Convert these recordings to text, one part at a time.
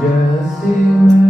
just you.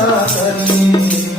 Salim.